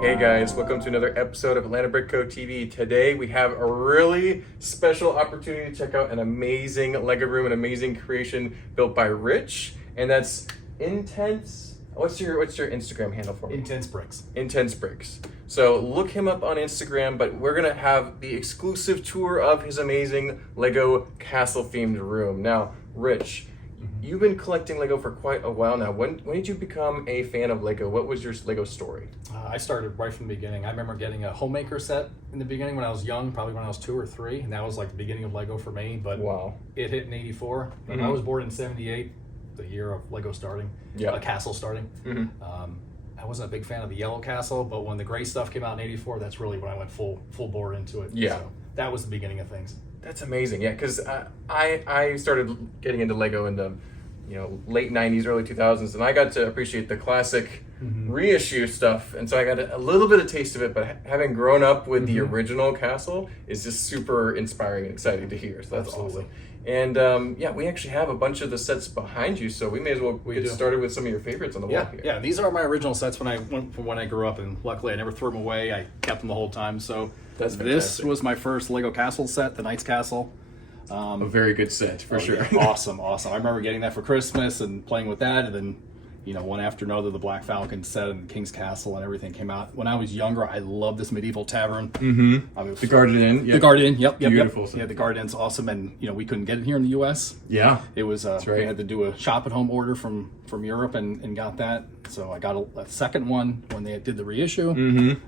Hey guys, welcome to another episode of Atlanta Brick Co. TV. Today we have a really special opportunity to check out an amazing Lego room, an amazing creation built by Rich, and that's Intense. What's your Instagram handle for me? Intense Bricks. Intense Bricks. So look him up on Instagram, but we're gonna have the exclusive tour of his amazing Lego castle themed room. Now, Rich, you've been collecting Lego for quite a while now. When did you become a fan of Lego? What was your Lego story? I started right from the beginning. I remember getting a homemaker set in the beginning when I was young, probably when I was 2 or 3, and that was like the beginning of Lego for me. But Wow. it hit in '84. And I was born in '78, the year of Lego starting, Yeah. a castle starting. I wasn't a big fan of the yellow castle, but when the gray stuff came out in '84, that's really when I went full bore into it. Yeah. So that was the beginning of things. That's amazing. Yeah, because I started getting into Lego in the late 90s, early 2000s, and I got to appreciate the classic reissue stuff, and so I got a little bit of taste of it, but having grown up with the original castle is just super inspiring and exciting to hear, so that's Absolutely. awesome. And we actually have a bunch of the sets behind you, so we may as well get started with some of your favorites on the wall here. Yeah, these are my original sets from when I grew up, and luckily I never threw them away. I kept them the whole time. So That's this fantastic. was my first Lego castle set, the Knight's Castle. A very good set, for sure. Yeah, awesome. I remember getting that for Christmas and playing with that, and then one after another, the Black Falcon set and the King's Castle and everything came out. When I was younger, I loved this medieval tavern. The Garden Inn. The Garden Inn, yep. Beautiful. Yeah, the Garden Inn's awesome, and we couldn't get it here in the U.S. Yeah. It was right. we had to do a shop at home order from Europe and got that. So I got a second one when they did the reissue.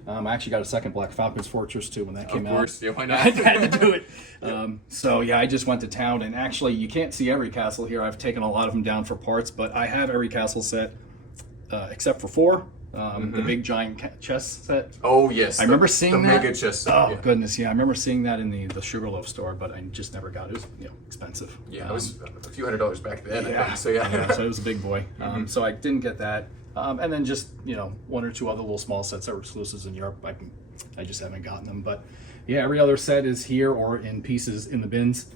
I actually got a second Black Falcon's Fortress too when that came out. Of course, yeah, why not? I had to do it. I just went to town, and actually you can't see every castle here. I've taken a lot of them down for parts, but I have every castle set except for 4. The big giant chess set. Oh yes, I remember seeing the that. mega chest set. Oh goodness, yeah, I remember seeing that in the Sugarloaf store, but I just never got it. It was expensive. Yeah, it was a few $100s back then. I think. So So it was a big boy. So I didn't get that. And then just 1 or 2 other little small sets that were exclusives in Europe. I just haven't gotten them. But yeah, every other set is here or in pieces in the bins.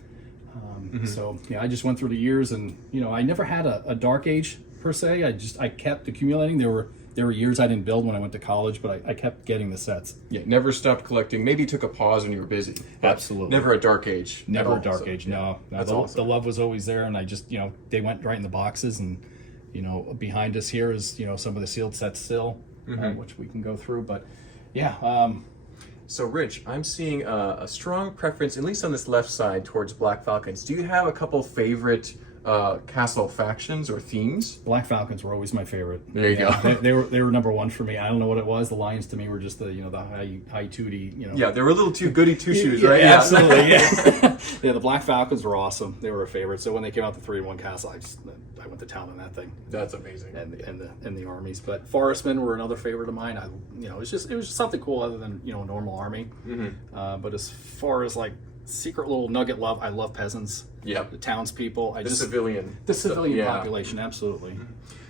So yeah, I just went through the years, and I never had a dark age per se. I kept accumulating. There were years I didn't build when I went to college, but I kept getting the sets. Yeah, never stopped collecting. Maybe you took a pause when you were busy. But Absolutely. Never a dark age. at Never all, a dark so, age. yeah. No, That's the, awesome. the love was always there, and I just they went right in the boxes, and behind us here is some of the sealed sets still, which we can go through. But yeah, So, Rich, I'm seeing a strong preference, at least on this left side, towards Black Falcons. Do you have a couple favorite castle factions or themes? Black Falcons were always my favorite. There you go. They were number one for me. I don't know what it was. The Lions to me were just the the high tooty. Yeah, they were a little too goody two shoes, Yeah, right? absolutely. Yeah. Yeah, the Black Falcons were awesome. They were a favorite. So when they came out the 3-in-1 castle, I went to town on that thing. That's amazing. And the armies. But Forestmen were another favorite of mine. It was just something cool other than a normal army. But as far as like secret little nugget love, I love peasants. Yep. The townspeople. The civilian. The civilian Yeah. population, absolutely.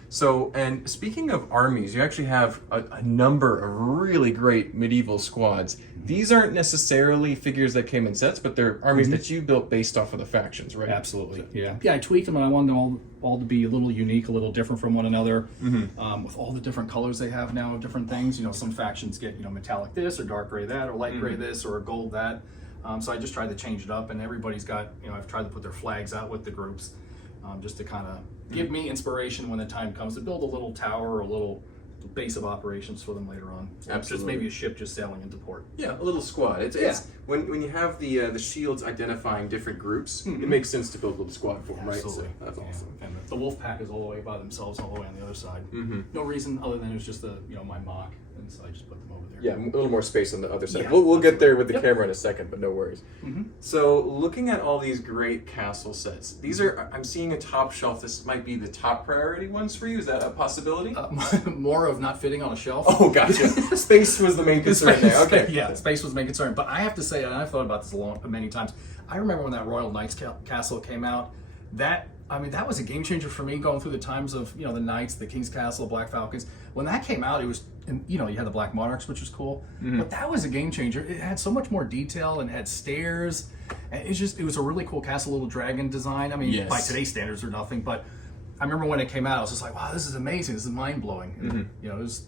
So, and speaking of armies, you actually have a number of really great medieval squads. These aren't necessarily figures that came in sets, but they're armies that you built based off of the factions, right? Absolutely, yeah. Yeah, I tweaked them, and I wanted them all to be a little unique, a little different from one another. With all the different colors they have now of different things. Some factions get metallic this, or dark gray that, or light gray this, or gold that. So I just tried to change it up, and everybody's got I've tried to put their flags out with the groups, just to kind of give me inspiration when the time comes to build a little tower or a little base of operations for them later on. So it's just Absolutely. maybe a ship just sailing into port. Yeah, a little squad. It's when you have the shields identifying different groups, it makes sense to build a little squad for them, right? Absolutely. So that's awesome. And the wolf pack is all the way by themselves, all the way on the other side. No reason other than it was just my mock, and so I just put them over there. Yeah, a little more space on the other side. Yeah, We'll get there with the absolutely. camera in a second, but no worries. So, looking at all these great castle sets, these are, I'm seeing a top shelf. This might be the top priority ones for you. Is that a possibility? More of not fitting on a shelf. Oh, gotcha. Space was the main concern there. Okay. Yeah, space was the main concern. But I have to say, and I've thought about this many times, I remember when that Royal Knights Castle came out, that was a game changer for me going through the times of, the Knights, the King's Castle, Black Falcons. When that came out, it was, and you had the Black Monarchs, which was cool, but that was a game changer. It had so much more detail and had stairs. And it was a really cool castle, little dragon design. I mean, Yes. by today's standards or nothing, but I remember when it came out, I was just like, wow, this is amazing. This is mind blowing. It was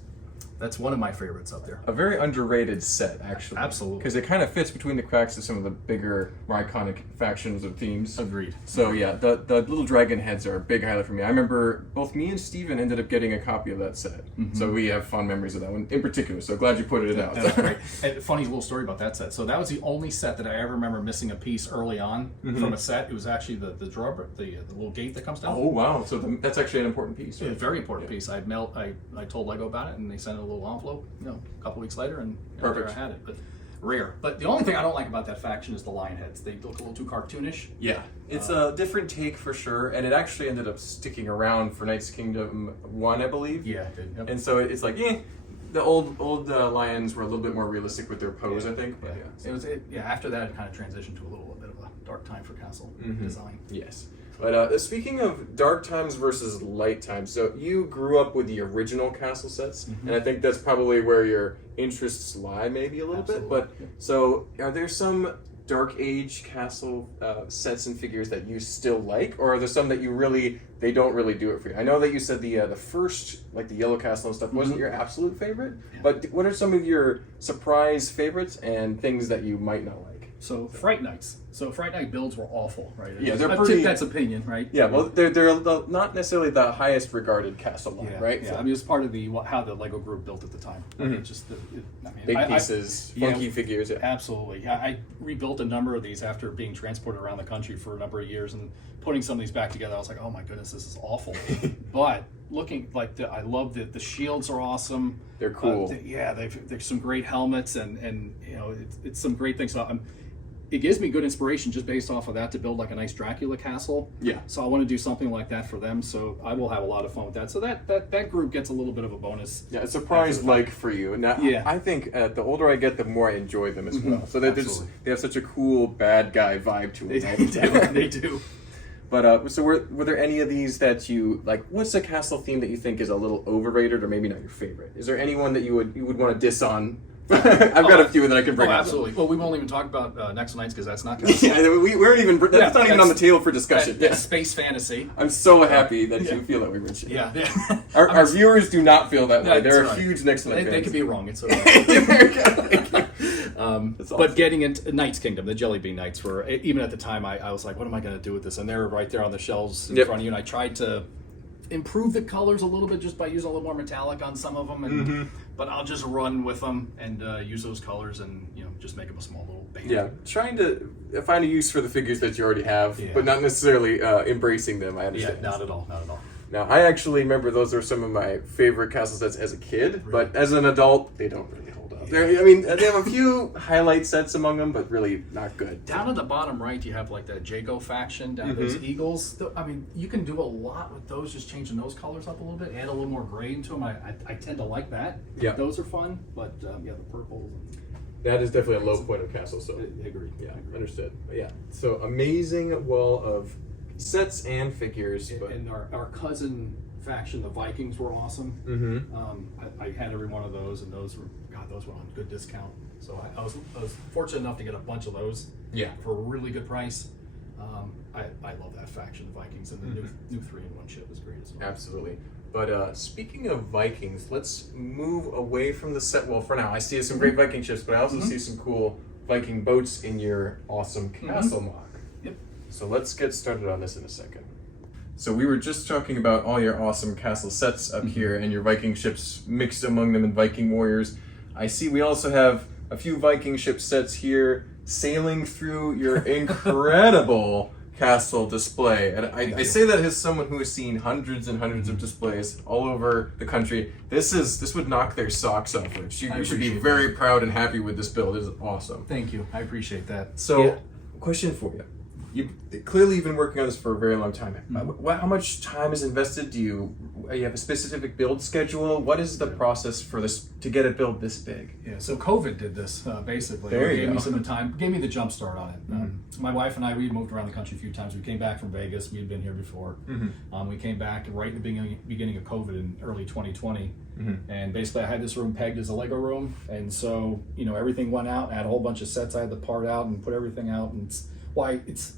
That's one of my favorites up there. A very underrated set, actually. Absolutely. Because it kind of fits between the cracks of some of the bigger, more iconic factions of themes. Agreed. So yeah, the little dragon heads are a big highlight for me. I remember both me and Steven ended up getting a copy of that set. So we have fond memories of that one in particular. So glad you put it out. That's great. And funny little story about that set. So that was the only set that I ever remember missing a piece early on from a set. It was actually the drawer, the little gate that comes down. Oh wow! So that's actually an important piece. Yeah, Right? very important piece. I told Lego about it, and they sent a little envelope, a couple weeks later, and there Perfect. I had it. But rare. But the only thing I don't like about that faction is the lion heads. They look a little too cartoonish. Yeah, it's a different take for sure, and it actually ended up sticking around for Knights Kingdom 1, I believe. Yeah, it did. Yep. And so it's like, the old lions were a little bit more realistic with their pose, I think. But After that, it kind of transitioned to a little bit of a dark time for castle design. Yes. But speaking of dark times versus light times, so you grew up with the original castle sets, and I think that's probably where your interests lie, maybe a little bit. But so, are there some Dark Age castle sets and figures that you still like, or are there some that they don't really do it for you? I know that you said the first, like the Yellow Castle and stuff, wasn't your absolute favorite, but what are some of your surprise favorites and things that you might not like? So Fright Knights. So Fright Knight builds were awful, right? Yeah, they're I pretty- think that's opinion, right? Yeah, well, they're not necessarily the highest regarded castle line, right? Yeah, So I mean, it was part of how the Lego group built at the time. big pieces, funky figures. Yeah. Absolutely. Yeah, I rebuilt a number of these after being transported around the country for a number of years, and putting some of these back together, I was like, oh my goodness, this is awful. But looking like I love the shields are awesome. They're cool. There's some great helmets, and it's some great things. So it gives me good inspiration just based off of that to build like a nice Dracula castle. Yeah. So I want to do something like that for them. So I will have a lot of fun with that. So that group gets a little bit of a bonus. Yeah, a surprise like for you. Now, Yeah. I think the older I get, the more I enjoy them as well. So Absolutely. they have such a cool bad guy vibe to They them. do. They do. But so were there any of these that you like? What's a castle theme that you think is a little overrated or maybe not your favorite? Is there anyone that you would want to diss on? I've got a few that I can bring Oh, up. absolutely. Well, we won't even talk about Next Knights because that's not. Yeah, we weren't even. That's not even on the table for discussion. That's space fantasy. I'm so happy that you feel that way, Richard. Yeah. Our viewers do not feel that way. That's They're right. huge Next Knight They fans. could be wrong. It's okay. That's awesome. But getting into Knights Kingdom, the Jelly Bean Knights were, even at the time, I was like, what am I going to do with this? And they were right there on the shelves in front of you. And I tried to improve the colors a little bit just by using a little more metallic on some of them. And, But I'll just run with them and use those colors and just make them a small little band. Yeah, trying to find a use for the figures that you already have, Yeah. but not necessarily embracing them. I Yeah, understand. not at all. Not at all. Now, I actually remember those are some of my favorite castle sets as a kid, but as an adult, they don't really hold up. They have a few highlight sets among them, but really not good. Down at the bottom right, you have like that Jago faction down those eagles. I mean, you can do a lot with those, just changing those colors up a little bit, add a little more gray into them. I tend to like that. Yeah. Those are fun, but the purples. That is definitely a low point of castle, so I agree. yeah, understood. But yeah, so amazing wall of sets and figures. But And our cousin faction, the Vikings, were awesome. I had every one of those, and those were on good discount. So I was fortunate enough to get a bunch of those. Yeah. For a really good price. I love that faction, the Vikings, and the new 3-in-1 ship is great as well. Absolutely. But speaking of Vikings, let's move away from the set. Well, for now, I see some great Viking ships, but I also see some cool Viking boats in your awesome castle mock. Yep. So let's get started on this in a second. So we were just talking about all your awesome castle sets up here and your Viking ships mixed among them and Viking warriors. I see we also have a few Viking ship sets here sailing through your incredible castle display. And I say that as someone who has seen hundreds and hundreds of displays all over the country. This would knock their socks off, Rich. You should be very proud and happy with this build. It is awesome. Thank you. I appreciate that. So, question for you. You've clearly been working on this for a very long time. How much time is invested? Do you have a specific build schedule? What is the process for this to get a build this big? Yeah, so COVID did this basically. There you Gave go. me some time, gave me the jump start on it. My wife and I, we moved around the country a few times. We came back from Vegas. We had been here before. We came back right in the beginning of COVID in early 2020. And basically I had this room pegged as a Lego room. And so, everything went out. I had a whole bunch of sets I had to part out and put everything out. And it's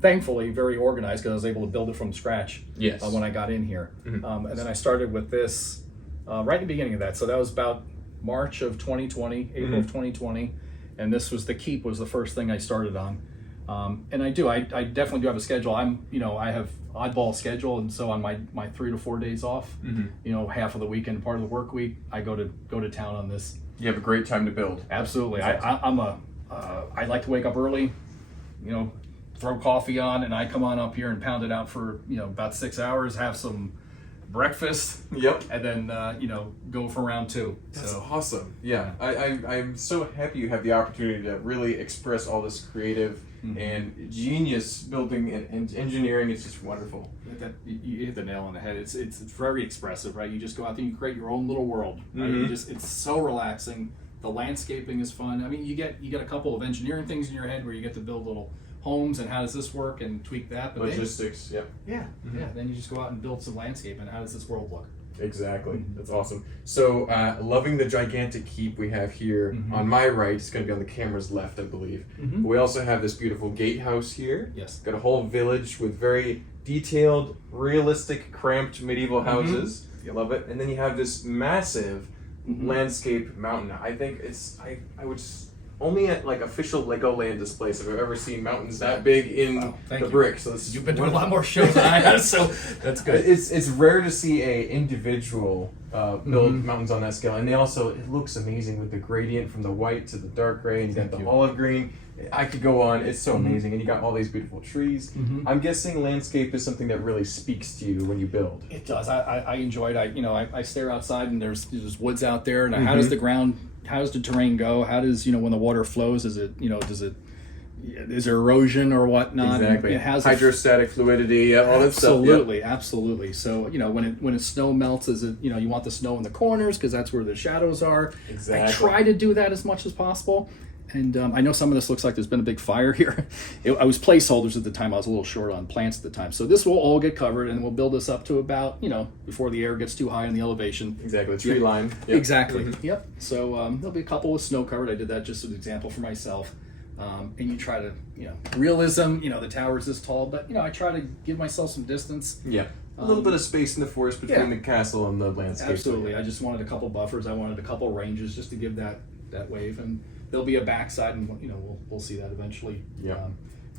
thankfully very organized because I was able to build it from scratch Yes. when I got in here. And then I started with this right in the beginning of that. So that was about March of 2020, April of 2020, and this was the Keep was the first thing I started on. And I definitely do have a schedule. I have oddball schedule, and so on my 3 to 4 days off, half of the weekend, part of the work week, I go to town on this. You have a great time to build. Absolutely. I like to wake up early, throw coffee on, and I come on up here and pound it out for about 6 hours, have some breakfast, Yep. and then go for round 2. That's awesome. Yeah, I'm so happy you have the opportunity to really express all this creative and genius building and engineering. It's just wonderful. You hit the nail on the head. It's very expressive, right? You just go out there and you create your own little world. Right? It's so relaxing. The landscaping is fun. I mean, you get a couple of engineering things in your head where you get to build little homes and how does this work and tweak that. But Logistics, then, yeah. Then you just go out and build some landscape and how does this world look? Exactly. That's awesome. So, loving the gigantic keep we have here on my right. It's going to be on the camera's left, I believe. But we also have this beautiful gatehouse here. Yes. Got a whole village with very detailed, realistic, cramped medieval houses. You love it. And then you have this massive landscape mountain. I think I would only at like official Legoland displays have I ever seen mountains that big in the brick. So you've been doing a lot more shows than I have, so that's good. It's rare to see a individual build mountains on that scale, and it looks amazing with the gradient from the white to the dark gray, and you got the olive green. I could go on. It's so amazing, and you got all these beautiful trees. I'm guessing landscape is something that really speaks to you when you build. It does. I enjoy it. I stare outside, and there's woods out there, and how does the terrain go? How does when the water flows? Is there erosion or whatnot? Exactly. Hydrostatic fluidity, all that stuff. Absolutely. So when snow melts, is it you want the snow in the corners because that's where the shadows are. Exactly. I try to do that as much as possible. And I know some of this looks like there's been a big fire here. I was placeholders at the time. I was a little short on plants at the time. So this will all get covered, and we'll build this up to about, before the air gets too high in the elevation. Exactly, tree line. Yep. Exactly, Yep. So there'll be a couple with snow covered. I did that just as an example for myself. And you try to, realism, the tower's this tall, but, I try to give myself some distance. Yeah. A little bit of space in the forest between the castle and the landscape. Absolutely. I just wanted a couple buffers. I wanted a couple ranges just to give that wave. And there'll be a backside, and we'll see that eventually. Yeah.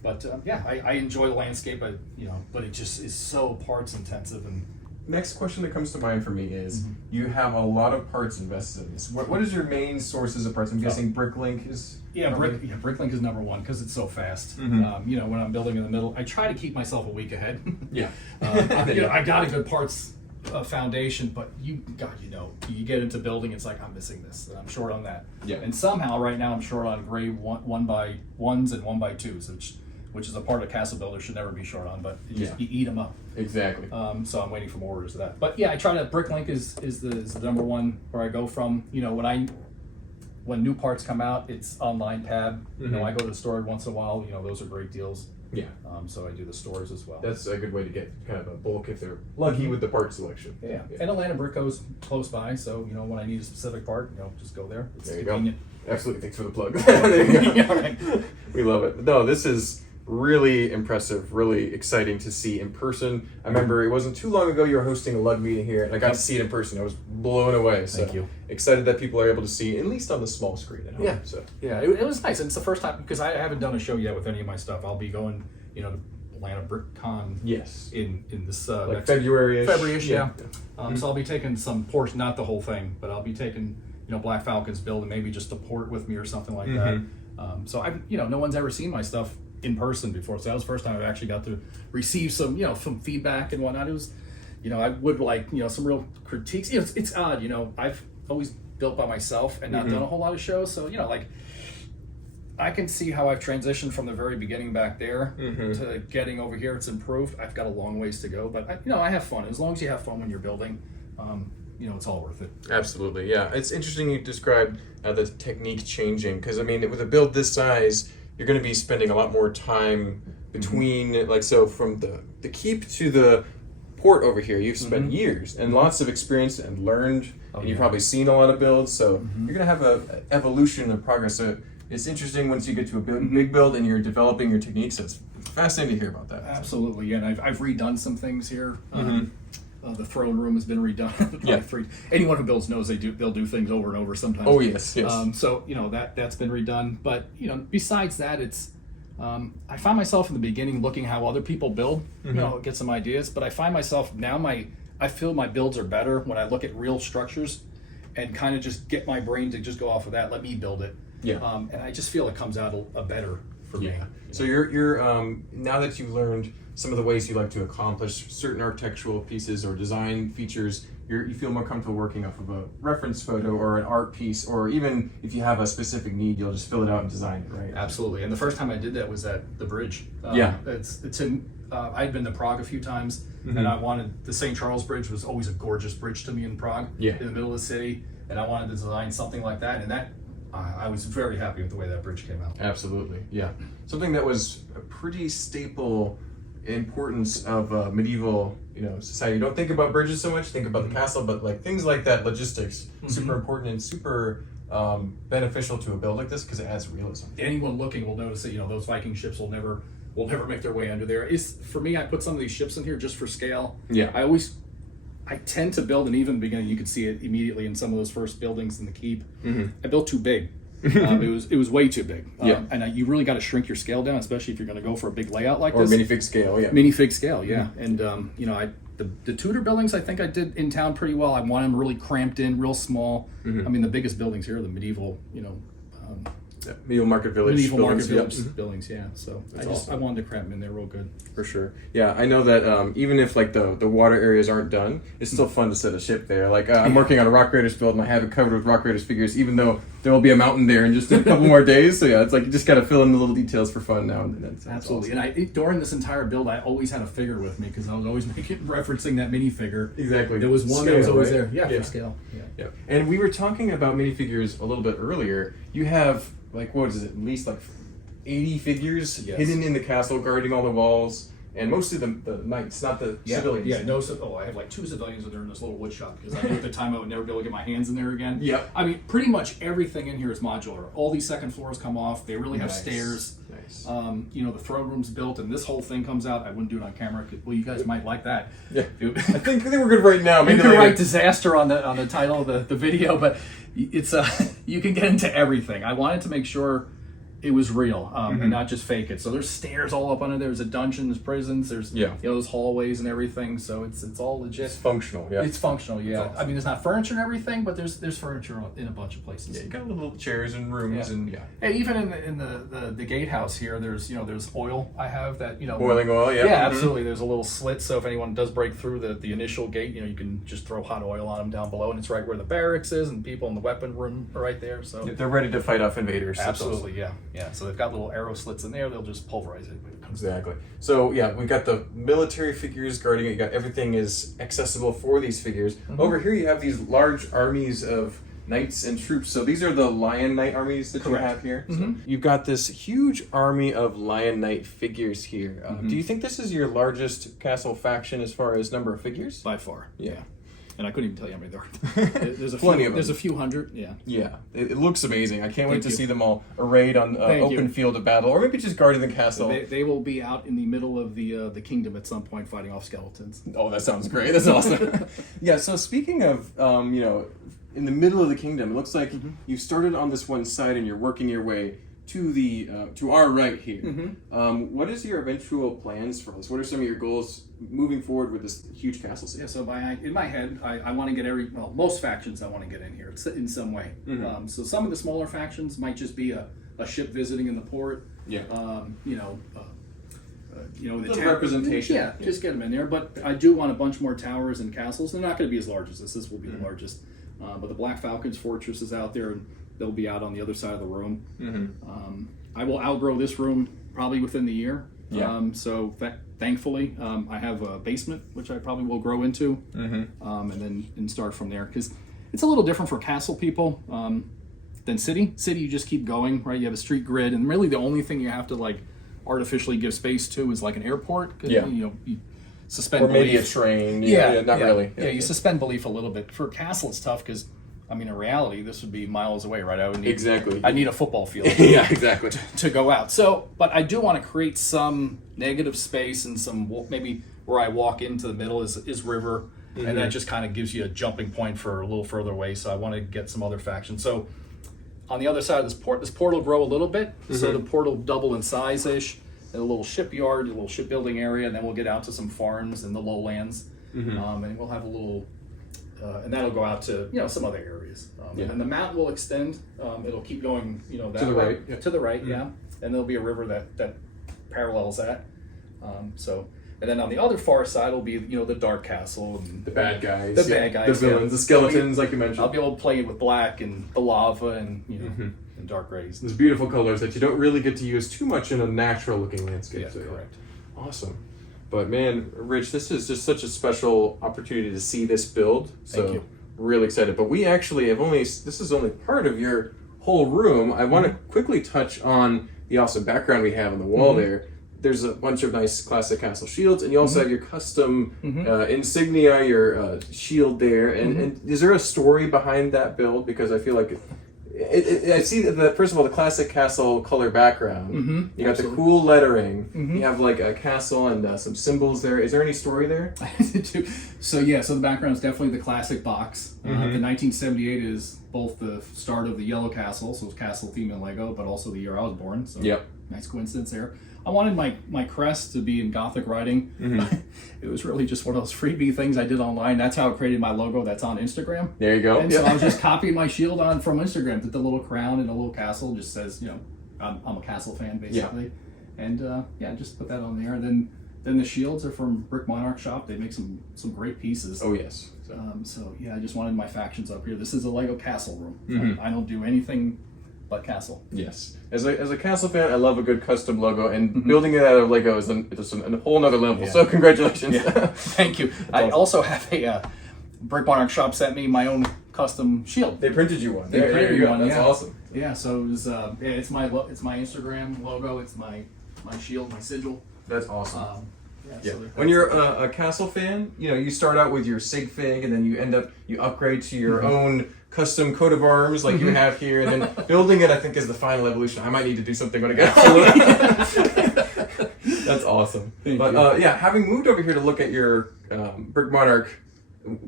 I enjoy the landscape. But it just is so parts intensive. And next question that comes to mind for me is you have a lot of parts invested in this. What is your main sources of parts? I'm guessing Bricklink is. Bricklink is number one because it's so fast. When I'm building in the middle, I try to keep myself a week ahead. Yeah. I got a good parts foundation, but you get into building, it's like I'm missing this, and I'm short on that. Yeah. And somehow right now I'm short on gray 1x1s and 1x2s, which is a part of Castle Builder should never be short on, but you eat them up. Exactly. So I'm waiting for more orders of that. But I try to Bricklink is the number one where I go from. When new parts come out, it's online tab. I go to the store once in a while. Those are great deals. Yeah. So I do the stores as well. That's a good way to get kind of a bulk if they're lucky with the part selection. Yeah. And Atlanta Brico's close by, so when I need a specific part, just go there. It's convenient. Absolutely. Thanks for the plug. There you go. Yeah, right. We love it. No, this is really impressive, really exciting to see in person. I remember it wasn't too long ago you were hosting a LUG meeting here, and I got to see it in person. I was blown away. So Thank you. Excited that people are able to see, at least on the small screen at home. Yeah. So. Yeah, it was nice. And it's the first time, because I haven't done a show yet with any of my stuff. I'll be going, to Atlanta BrickCon. Yes. In this next February-ish. February-ish, yeah. So I'll be taking some portion, not the whole thing, but I'll be taking, Black Falcon's build and maybe just a port with me or something like that. So I've, no one's ever seen my stuff in person before, so that was the first time I've actually got to receive some some feedback and whatnot. It was I would like some real critiques. It's odd, I've always built by myself and not done a whole lot of shows, so I can see how I've transitioned from the very beginning back there to getting over here. It's improved. I've got a long ways to go, but I have fun. As long as you have fun when you're building, it's all worth it. Absolutely, yeah. It's interesting you described the technique changing, because with a build this size, you're going to be spending a lot more time between, so from the keep to the port over here, you've spent years and lots of experience and learned, and you've probably seen a lot of builds, so you're going to have a evolution and progress. So it's interesting once you get to a big build and you're developing your techniques. It's fascinating to hear about that. Absolutely, yeah. And I've redone some things here. The throne room has been redone. Yeah. Anyone who builds knows they'll do things over and over sometimes. Oh yes, yes. So that's been redone. But besides that, it's I find myself in the beginning looking how other people build, get some ideas. But I find myself now I feel my builds are better when I look at real structures, and kind of just get my brain to just go off of that. Let me build it. Yeah. And I just feel it comes out a better for me. So you're now that you've learned some of the ways you like to accomplish certain architectural pieces or design features, you feel more comfortable working off of a reference photo or an art piece, or even if you have a specific need, you'll just fill it out and design it, right? Absolutely. And the first time I did that was at the bridge. It's in. I'd been to Prague a few times, and I wanted the St. Charles Bridge was always a gorgeous bridge to me in Prague, in the middle of the city, and I wanted to design something like that, and that. I was very happy with the way that bridge came out. Absolutely, yeah. Something that was a pretty staple importance of medieval, society. You don't think about bridges so much, think about the castle, but like things like that, logistics, super important and super beneficial to a build like this because it adds realism. Anyone looking will notice that those Viking ships will never make their way under there. For me, I put some of these ships in here just for scale. Yeah. I tend to build, and even in the beginning, you could see it immediately in some of those first buildings in the keep. I built too big. It was way too big. And you really got to shrink your scale down, especially if you're going to go for a big layout like this. Or minifig scale, yeah. Minifig scale, yeah. And the Tudor buildings, I think I did in town pretty well. I want them really cramped in, real small. I mean, the biggest buildings here are the medieval, Medieval Market Village buildings, yeah. So I wanted to cramp them in there real good. For sure. Yeah, I know that even if like the water areas aren't done, it's still fun to set a ship there. Like I'm working on a Rock Raiders build and I have it covered with Rock Raiders figures, even though there will be a mountain there in just a couple more days. So yeah, it's like you just gotta fill in the little details for fun now and then. Absolutely. Awesome. And during this entire build, I always had a figure with me because I was always referencing that minifigure. Exactly. There was one that was always there. Yeah, for scale. Yeah. And we were talking about minifigures a little bit earlier. You have like what is it? At least like 80 figures hidden in the castle, guarding all the walls, and mostly the knights, not the civilians. Yeah, I have like 2 civilians in there in this little wood shop because I knew at the time I would never be able to get my hands in there again. Yeah. I mean, pretty much everything in here is modular. All these second floors come off. They really have stairs. Nice. The throne room's built, and this whole thing comes out. I wouldn't do it on camera. Well, you guys might like that. Yeah. I think we're good right now. Maybe you can write disaster on the title of the video, but it's you can get into everything. I wanted to make sure it was real and not just fake it. So there's stairs all up under there. There's a dungeon, there's prisons, there's those hallways and everything. So it's all legit. It's functional, yeah. It's functional, yeah. Awesome. I mean, there's not furniture and everything, but there's furniture in a bunch of places. Yeah, you got little chairs and rooms and And even in the gatehouse here, there's oil. I have that boiling oil, yeah. Yeah, absolutely. There's a little slit, so if anyone does break through the initial gate, you can just throw hot oil on them down below, and it's right where the barracks is, and people in the weapon room are right there. So they're ready to fight off invaders. Absolutely, yeah. So they've got little arrow slits in there. They'll just pulverize it. Exactly. So yeah, we got the military figures guarding it. You got everything is accessible for these figures. Over here, you have these large armies of knights and troops. So these are the Lion Knight armies that you have here. So you've got this huge army of Lion Knight figures here. Do you think this is your largest castle faction as far as number of figures? By far. Yeah. And I couldn't even tell you how many there are. There's a Plenty few, of them. There's a few hundred, yeah. Yeah, it looks amazing. I can't wait to see them all arrayed on open field of battle, or maybe just guarding the castle. They will be out in the middle of the kingdom at some point fighting off skeletons. Oh, that sounds great. That's awesome. Yeah, so speaking of, in the middle of the kingdom, it looks like you started on this one side and you're working your way to the to our right here. What is your eventual plans for this? What are some of your goals moving forward with this huge castle city? Yeah, so in my head, I want to get most factions I want to get in here in some way. So some of the smaller factions might just be a ship visiting in the port. Yeah. The representation. Yeah, just get them in there. But I do want a bunch more towers and castles. They're not going to be as large as this. This will be the largest. But the Black Falcon's fortress is out there, and they'll be out on the other side of the room. I will outgrow this room probably within the year. Yeah. Thankfully, I have a basement, which I probably will grow into, and start from there. Because it's a little different for castle people than city. City, you just keep going, right? You have a street grid, and really the only thing you have to artificially give space to is like an airport. You suspend or belief. Maybe a train. Not really. Yeah, you suspend belief a little bit. For castle, it's tough because, in reality, this would be miles away, right? I need a football field. Yeah, exactly. To go out. So, but I do want to create some negative space and some maybe where I walk into the middle is river, and that just kind of gives you a jumping point for a little further away. So I want to get some other factions. So on the other side of this port will grow a little bit. So the port will double in size ish. A little shipyard, a little shipbuilding area, and then we'll get out to some farms in the lowlands, and we'll have a little, and that'll go out to some other areas. And the mountain will extend. It'll keep going, that To the way. right, yeah. To the right, yeah. And there'll be a river that parallels that. And then on the other far side will be the Dark Castle and The bad guys. the bad guys, The villains, the skeletons, like you mentioned. I'll be able to play with black and the lava and and dark grays. Those beautiful colors that you don't really get to use too much in a natural looking landscape. Yeah, So, correct. Awesome. But man, Rich, this is just such a special opportunity to see this build. So Thank you. really excited. But we actually have this is only part of your whole room. I want to quickly touch on the awesome background we have on the wall there. There's a bunch of nice classic castle shields, and you also have your custom insignia, your shield there. And is there a story behind that build? Because I feel like I see that first of all, the classic castle color background. You got the cool lettering. You have like a castle and some symbols there. Is there any story there? So the background is definitely the classic box. The 1978 is both the start of the Yellow Castle, so it's Castle theme in Lego, but also the year I was born. So nice coincidence there. I wanted my crest to be in Gothic writing. It was really just one of those freebie things I did online. That's how I created my logo that's on Instagram. There you go. And so I was just copying my shield from Instagram. Did the little crown and a little castle. Just says, I'm a castle fan, basically. And just put that on there. And then the shields are from Brick Monarch Shop. They make some great pieces. Oh, yes. I just wanted my factions up here. This is a Lego castle room. I don't do anything but castle. Yes. As a castle fan, I love a good custom logo, and building it out of Lego is a whole nother level. So congratulations. Thank you. I also have a Brick Monarch Shop sent me my own custom shield. They printed you one. They printed me one. That's awesome. Yeah. So it was. It's my Instagram logo. It's my shield, my sigil. That's awesome. So when you're a castle fan, you start out with your sig fig, and then you upgrade to your own custom coat of arms like you have here, and then building it, I think, is the final evolution. I might need to do something when I get home. That's awesome. Thank you. Having moved over here to look at your Brick Monarch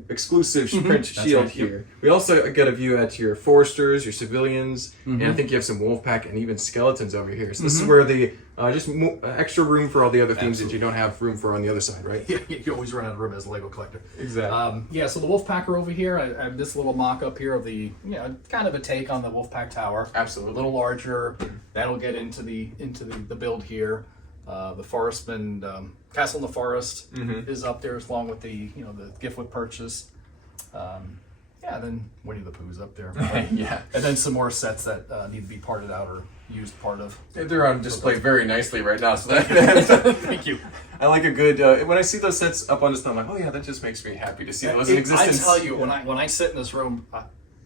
exclusive print shield here, we also get a view at your foresters, your civilians, and I think you have some Wolfpack and even skeletons over here. So this is where the extra room for all the other themes that you don't have room for on the on right? Yeah, you always run out of room as a Lego collector. Exactly. So the Wolfpack are over here. I have this little mock-up here of the, kind of a take on the Wolfpack Tower. Absolutely. A little larger. That'll get into the build here. The Forestman, Castle in the Forest is up there along with the Giftwood Purchase. Then Winnie the Pooh's up there. And then some more sets that need to be parted out or used part of. They're on display very nicely right now. So Thank you. I like a good. When I see those sets up on display, I'm like, oh yeah, that just makes me happy to see those in existence. I tell you, when I sit in this room,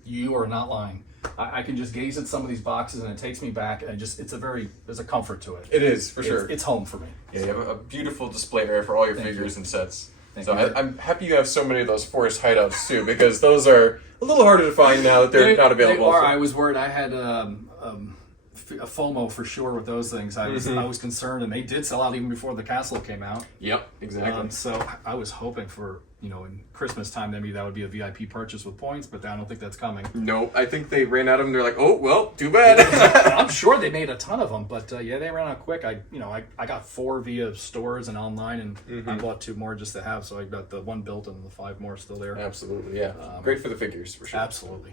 you are not lying. I can just gaze at some of these boxes and it takes me back, and there's a comfort to it. It is, for sure. It's home for me. Yeah, you have a beautiful display area for all your figures and sets. Thank so you. I'm happy you have so many of those forest hideouts too, because those are a little harder to find now that they're not available. They are. I was worried. I had a FOMO for sure with those things. I was concerned, and they did sell out even before the castle came out. Yep, exactly. So I was hoping for, in Christmas time, maybe that would be a VIP purchase with points, but I don't think that's coming. No, I think they ran out of them. They're like, oh, well, too bad. I'm sure they made a ton of them, but they ran out quick. I got 4 via stores and online, and I bought 2 more just to have, so I got the 1 built and the 5 more still there. Absolutely, yeah. Great for the figures, for sure. Absolutely.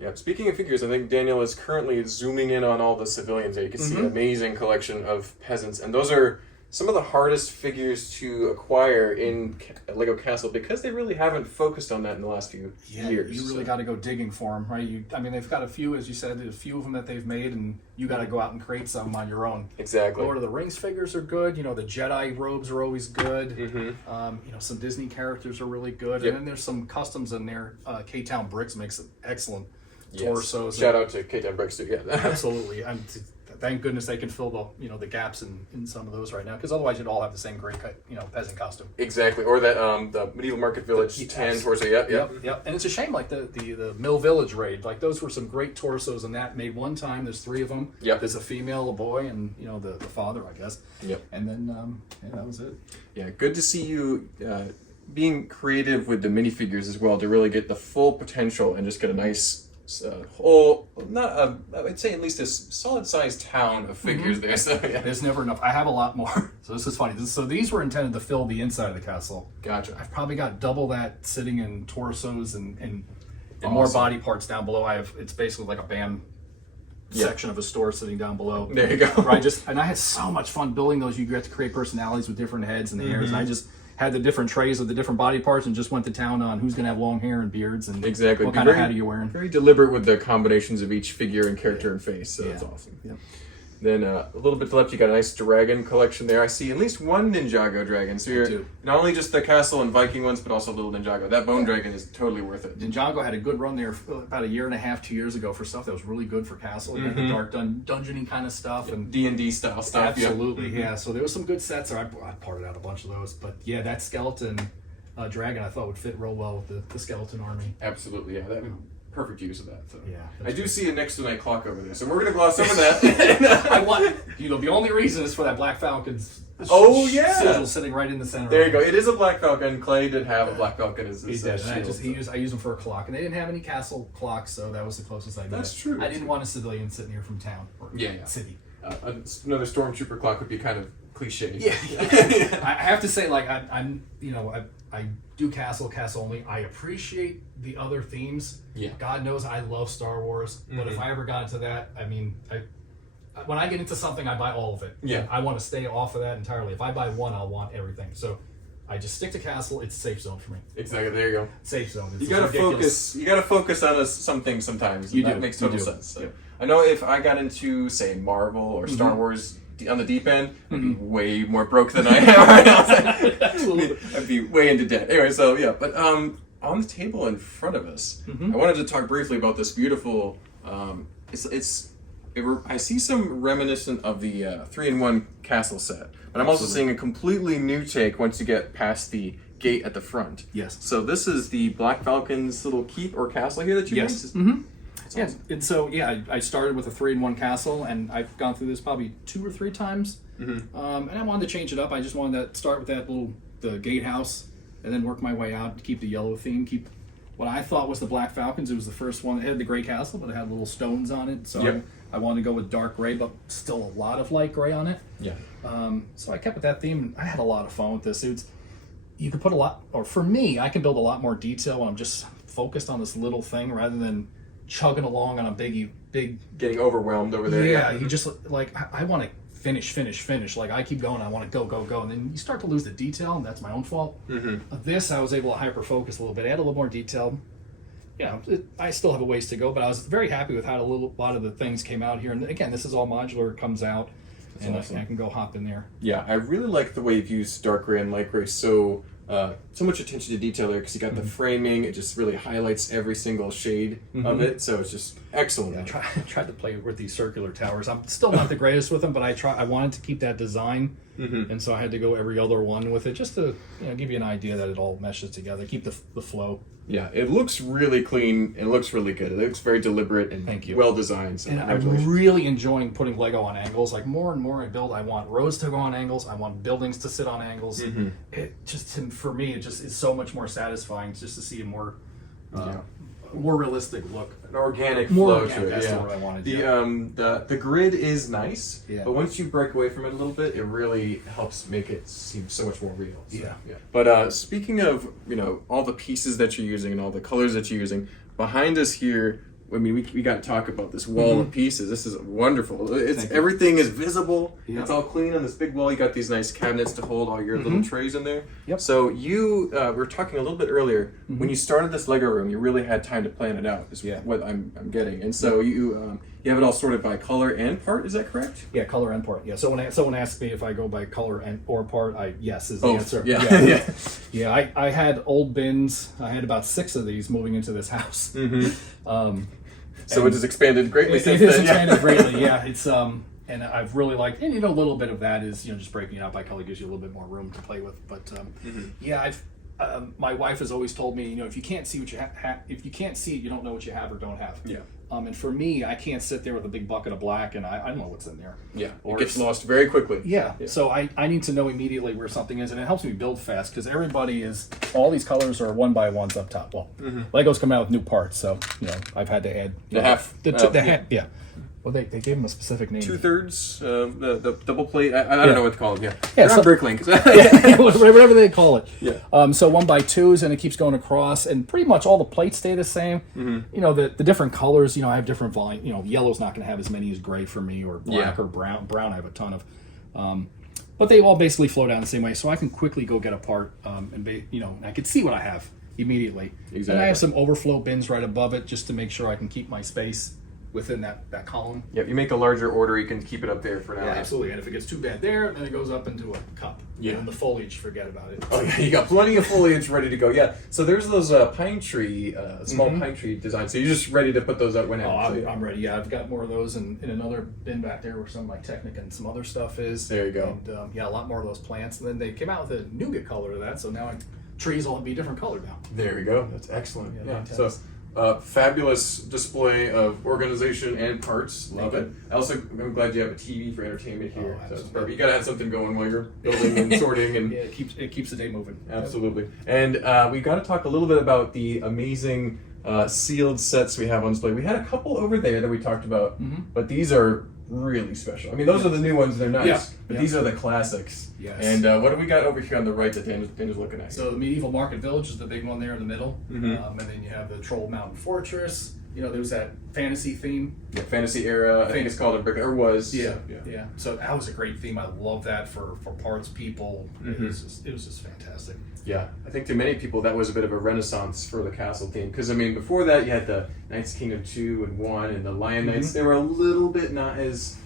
Yeah, speaking of figures, I think Daniel is currently zooming in on all the civilians there. You can see an amazing collection of peasants, and those are some of the hardest figures to acquire in Lego Castle because they really haven't focused on that in the last few years. You really got to go digging for them, right? They've got a few, as you said, a few of them that they've made, and you got to go out and create some on your own. Exactly. Lord of the Rings figures are good. The Jedi robes are always good. Some Disney characters are really good, and then there's some customs in there. K-Town Bricks makes excellent torsos. Shout out to K-Town Bricks too. Yeah, absolutely. thank goodness they can fill the gaps in some of those right now, because otherwise you'd all have the same gray peasant costume. Exactly, or that the medieval market village tan torso. Yep. And it's a shame, like the Mill Village raid, like those were some great torsos in that. Made one time. There's 3 of them. Yep. There's a female, a boy, and the father, I guess. Yep. And then that was it. Yeah, good to see you being creative with the minifigures as well to really get the full potential and just get a nice whole, I'd say at least a solid sized town of figures there. So yeah. There's never enough. I have a lot more. So this is funny. So these were intended to fill the inside of the castle. Gotcha. I've probably got double that sitting in torsos and Awesome. more body parts down below. It's basically like a band section of a store sitting down below. There you go. Where I had so much fun building those. You get to create personalities with different heads and hairs. And I just had the different trays of the different body parts and just went to town on who's going to have long hair and beards and exactly. what kind of hat are you wearing. Very deliberate with the combinations of each figure and character and face, so that's awesome. Yep. Then a little bit to the left, you got a nice dragon collection there. I see at least one Ninjago dragon. So you're not only just the castle and Viking ones, but also little Ninjago. That bone dragon is totally worth it. Ninjago had a good run there about 1.5 years, 2 years ago for stuff that was really good for castle. You had the dark dungeoning kind of stuff and D&D style stuff. Absolutely, yeah. So there was some good sets there. I parted out a bunch of those, but yeah, that skeleton dragon I thought would fit real well with the skeleton army. Absolutely, yeah. That perfect use of that. So. Yeah, I do see a next to night clock over there, so we're gonna gloss over that. I want the only reason is for that Black Falcon's sigil sitting right in the center. There you go. It is a Black Falcon. Clay did have a Black Falcon as his shield. I use them for a clock, and they didn't have any castle clocks, so that was the closest I got. That's true. I didn't want a civilian sitting here from town or city. Another stormtrooper clock would be kind of cliche. Yeah. I have to say, like I do castle only. I appreciate the other themes. Yeah. God knows I love Star Wars, but if I ever got into that, when I get into something, I buy all of it. Yeah. I want to stay off of that entirely. If I buy one, I'll want everything. So I just stick to castle. It's a safe zone for me. Exactly. There you go. Safe zone. You gotta focus. You gotta focus on some things sometimes. That makes total sense. So. Yep. I know if I got into say Marvel or Star Wars on the deep end, I'd be way more broke than I am right now. Absolutely. I'd be way into debt. Anyway, so yeah, but on the table in front of us, I wanted to talk briefly about this beautiful. I see some reminiscent of the 3-in-1 castle set, but I'm also seeing a completely new take once you get past the gate at the front. Yes. So this is the Black Falcon's little keep or castle here that you made? Mm-hmm. Yeah, and so I started with a 3-in-1 castle, and I've gone through this probably 2 or 3 times. And I wanted to change it up. I just wanted to start with the gatehouse, and then work my way out to keep the yellow theme. Keep what I thought was the Black Falcons. It was the first one that had the gray castle, but it had little stones on it. So I wanted to go with dark gray, but still a lot of light gray on it. Yeah. So I kept with that theme. I had a lot of fun with this. You could put a lot, or for me, I can build a lot more detail when I'm just focused on this little thing rather than chugging along on a big getting overwhelmed over there. Yeah, you just like I want to finish. Like I keep going, I want to go, and then you start to lose the detail, and that's my own fault. This I was able to hyper focus a little bit, add a little more detail. I still have a ways to go, but I was very happy with how a lot of the things came out here. And again, this is all modular, it comes out, and awesome. I can go hop in there. Yeah, I really like the way you've used dark gray and light gray so much attention to detail there, because you got the framing. It just really highlights every single shade of it, so it's just excellent. Yeah, I tried to play with these circular towers. I'm still not the greatest with them, but I wanted to keep that design, and so I had to go every other one with it just to give you an idea that it all meshes together, keep the flow. Yeah, it looks really clean. It looks really good. It looks very deliberate and well designed. So and I'm really enjoying putting Lego on angles. Like more and more I build, I want rows to go on angles. I want buildings to sit on angles. It just, for me, it just is so much more satisfying just to see a more realistic look, an organic flow to it. That's what I wanted. The grid is nice, yeah. but once you break away from it a little bit, it really helps make it seem so much more real. So, yeah. But speaking of all the pieces that you're using and all the colors that you're using, behind us here, I mean, we got to talk about this wall of pieces. This is wonderful. Everything is visible. Yep. It's all clean on this big wall. You got these nice cabinets to hold all your little trays in there. Yep. So you we were talking a little bit earlier. When you started this Lego room, you really had time to plan it out. Is what I'm getting. And so you have it all sorted by color and part. Is that correct? Yeah, color and part. Yeah. So when someone asks me if I go by color or part, yes is the answer. Yeah. Yeah. I had old bins. I had about 6 of these moving into this house. So it has expanded greatly since then. It has expanded greatly, yeah. It's and I've really liked, and a little bit of that is just breaking it out by color gives you a little bit more room to play with. But yeah, I've my wife has always told me, if you can't see what you if you can't see it, you don't know what you have or don't have. Yeah. And for me, I can't sit there with a big bucket of black and I don't know what's in there. Yeah. Or it gets lost very quickly. Yeah. So I need to know immediately where something is, and it helps me build fast because all these colors are 1x1s up top. Well, Lego's coming out with new parts, so I've had to add The half. yeah. Well, they gave them a specific name. 2/3, the double plate. I don't know what to call it. Yeah. Yeah, They're so- on Bricklink. Yeah, whatever they call it. Yeah. So 1x2s, and it keeps going across, and pretty much all the plates stay the same. The different colors. I have different volume. Yellow's not going to have as many as gray for me, or black or brown. Brown I have a ton of. But they all basically flow down the same way, so I can quickly go get a part, and I can see what I have immediately. Exactly. And I have some overflow bins right above it just to make sure I can keep my space within that column. Yep. You make a larger order, you can keep it up there for now. Yeah, absolutely. And if it gets too bad there, then it goes up into a cup. Yeah. And the foliage, forget about it. Oh yeah, you got plenty of foliage ready to go. Yeah. So there's those pine tree, small pine tree designs. So you're just ready to put those out whenever. I'm ready. Yeah, I've got more of those in another bin back there where some of my Technic and some other stuff is. There you go. And a lot more of those plants. And then they came out with a nougat color to that, so now trees will be a different color now. There we go. That's excellent. Yeah. fantastic. So. Fabulous display of organization and parts. Love it. I'm glad you have a TV for entertainment here. So it's perfect. You gotta have something going while you're building and sorting and Yeah, it keeps the day moving. absolutely. And we got to talk a little bit about the amazing sealed sets we have on display. We had a couple over there that we talked about, but these are really special. I mean, those are the new ones. They're nice, Yeah. but Yeah. these are the classics. Yes. And what do we got over here on the right that Daniel's looking at? So the Medieval Market Village is the big one there in the middle, and then you have the Troll Mountain Fortress. There's that fantasy theme. Yeah, fantasy era. I think it's called a brick, or was. Yeah. So that was a great theme. I love that for parts people. It was just fantastic. Yeah, I think to many people that was a bit of a renaissance for the castle theme, because I mean before that you had the Knights Kingdom 2 and 1 and the Lion Knights. They were a little bit not as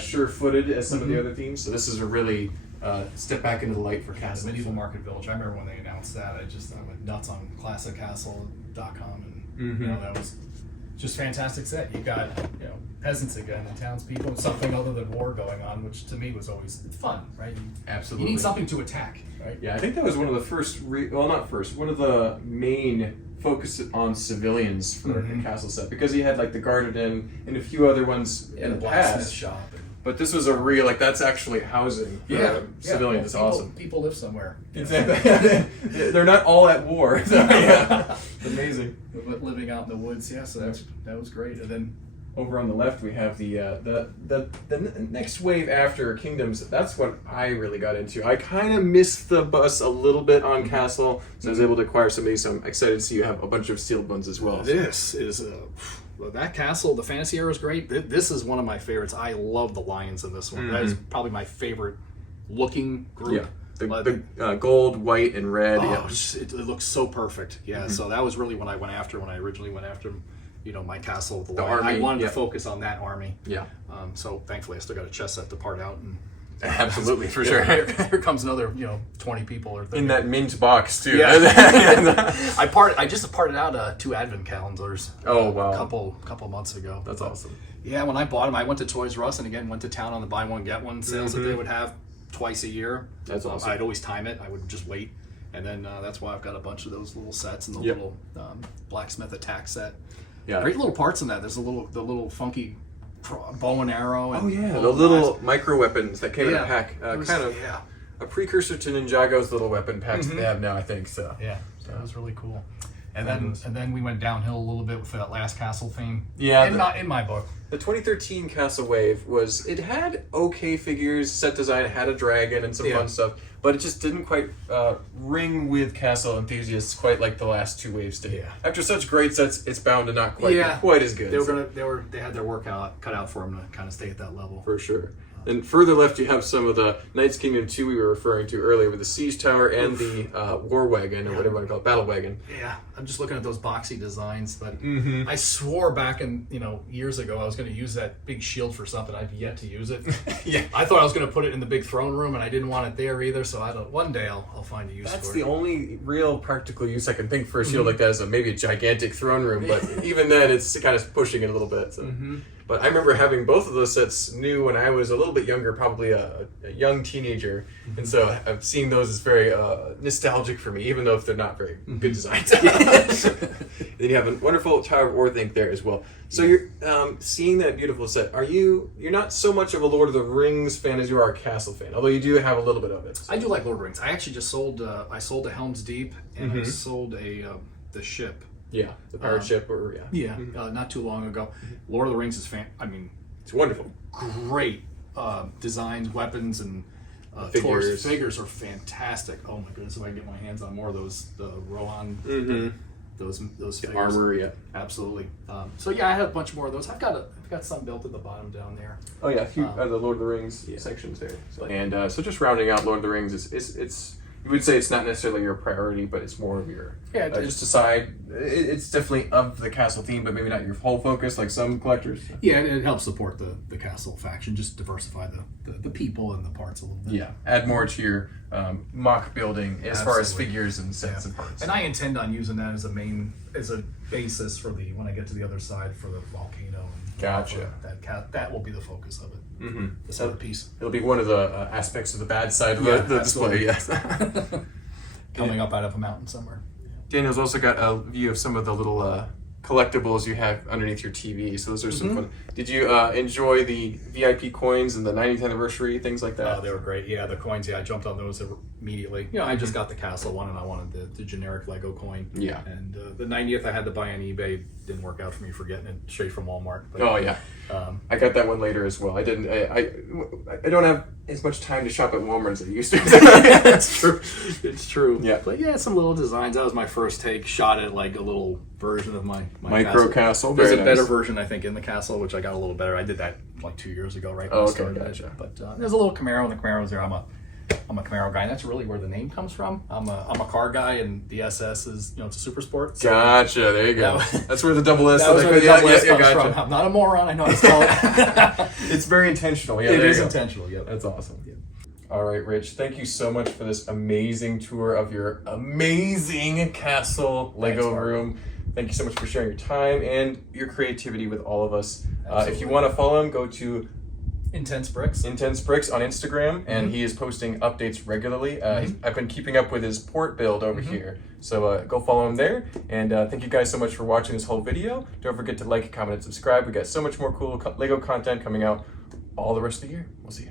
sure-footed as some of the other themes, so this is a really step back into the light for The castles. Medieval Market Village. I remember when they announced that. I went nuts on ClassicCastle.com, and that was just fantastic set. You got peasants again and townspeople and something other than war going on, which to me was always fun, right? Absolutely. You need something to attack, right? Yeah, I think that was one of the first, one of the main focus on civilians for a castle set, because you had like the Garden and a few other ones in the blacksmith past. shop. But this was a real, that's actually housing for civilians. It's awesome. People live somewhere. Exactly. They're not all at war. So, yeah. Amazing. Living out in the woods, so that was great. And then over on the left we have the next wave after Kingdoms. That's what I really got into. I kind of missed the bus a little bit on Castle, so I was able to acquire some of these. So I'm excited to see you have a bunch of sealed ones as well. This is that castle. The fantasy era is great. This is one of my favorites. I love the lions in this one. That is probably my favorite looking group. Yeah. The gold, white, and red. Oh, it looks so perfect. Yeah. So that was really when I originally went after my castle with the lion. army. I wanted to focus on that army. Yeah. So thankfully I still got a chess set to part out, and Absolutely, for sure. Here comes another 20 people or 30. In that mint box too. Yeah. I just parted out 2 advent calendars. Oh wow. A couple months ago. That's awesome. Yeah, when I bought them, I went to Toys R Us and again went to town on the buy one get one sales that they would have twice a year. That's awesome. I'd always time it. I would just wait, and then that's why I've got a bunch of those little sets and the Yep. little blacksmith attack set. Yeah. Great little parts in that. There's the little funky bow and arrow. And Oh yeah, the little micro weapons that came in a Yeah. pack. It was- Kind of yeah. a precursor to Ninjago's little weapon packs that they have now, I think. So Yeah, that was really cool. And then we went downhill a little bit with that last castle theme. Yeah, in my book. the 2013 Castle Wave it had okay figures, set design, it had a dragon and some Yeah. fun stuff, but it just didn't quite ring with Castle enthusiasts quite like the last 2 waves did. Yeah. After such great sets, it's bound to not quite be quite as good. They had their work cut out for them to kind of stay at that level. For sure. And further left, you have some of the Knights Kingdom 2 we were referring to earlier with the Siege Tower and the War Wagon, or whatever you want to call it, Battle Wagon. Yeah, I'm just looking at those boxy designs, but Mm-hmm. I swore back in years ago I was going to use that big shield for something. I've yet to use it. Yeah. I thought I was going to put it in the big throne room, and I didn't want it there either. So one day I'll find a use That's for the it. only real practical use I can think for a shield like that is maybe a gigantic throne room, but even then it's kind of pushing it a little bit. So. But I remember having both of those sets new when I was a little bit younger, probably a young teenager. And so seeing those is very nostalgic for me, even though if they're not very good designs. Then you have a wonderful Tower of Orthanc there as well. So you're seeing that beautiful set. You're not so much of a Lord of the Rings fan as you are a Castle fan, although you do have a little bit of it. I do like Lord of the Rings. I actually just sold. I sold a Helm's Deep, and I sold the ship. Yeah, the pirate ship, or Not too long ago. Lord of the Rings is it's wonderful. Great designs, weapons, and figures are fantastic. Oh my goodness, if I can get my hands on more of those, the Rohan, those figures. Armor, yeah, absolutely. So yeah, I had a bunch more of those. I've got some built at the bottom down there. Oh yeah, a few the Lord of the Rings sections there. So, and so just rounding out Lord of the Rings it's you would say it's not necessarily your priority, but it's more of your just a side. It's definitely of the castle theme, but maybe not your whole focus like some collectors. Yeah, it helps support the castle faction, just diversify the people and the parts a little bit. Yeah, add more to your mock building as far as figures and sets and parts. And I intend on using that as a basis for when I get to the other side for the volcano. And gotcha. That will be the focus of it. The centerpiece. It'll be one of the aspects of the bad side of the display. Yes. Coming up out of a mountain somewhere. Daniel's also got a view of some of the little collectibles you have underneath your TV. So those are some fun. Did you enjoy the VIP coins and the 90th anniversary, things like that? Oh, they were great. Yeah, the coins, I jumped on those immediately. I just got the castle one and I wanted the generic Lego coin. Yeah. And the 90th I had to buy on eBay. Didn't work out for me for getting it straight from Walmart. But, oh, yeah. I got that one later as well. I didn't. I don't have as much time to shop at Walmart as I used to. It's true. It's true. Yeah. But yeah, some little designs. That was my first take. Shot at like a little version of my micro castle. There's a better version, I think, in the castle, which I got a little better. I did that like 2 years ago, right? Oh, okay, gotcha. But there's a little Camaro, and the Camaro's there. I'm a Camaro guy, and that's really where the name comes from. I'm a car guy, and the SS is it's a super sport. So gotcha. There you go. That's where the double S. That's where the double S comes from. I'm not a moron. I know how to spell it. It's very intentional. Yeah, it is intentional. Yeah, that's awesome. Yeah. All right, Rich. Thank you so much for this amazing tour of your amazing castle Lego room. Thank you so much for sharing your time and your creativity with all of us. If you want to follow him, go to Intense Bricks on Instagram, and he is posting updates regularly. I've been keeping up with his port build over here, so go follow him there. And thank you guys so much for watching this whole video. Don't forget to like, comment, and subscribe. We got so much more cool Lego content coming out all the rest of the year. We'll see you.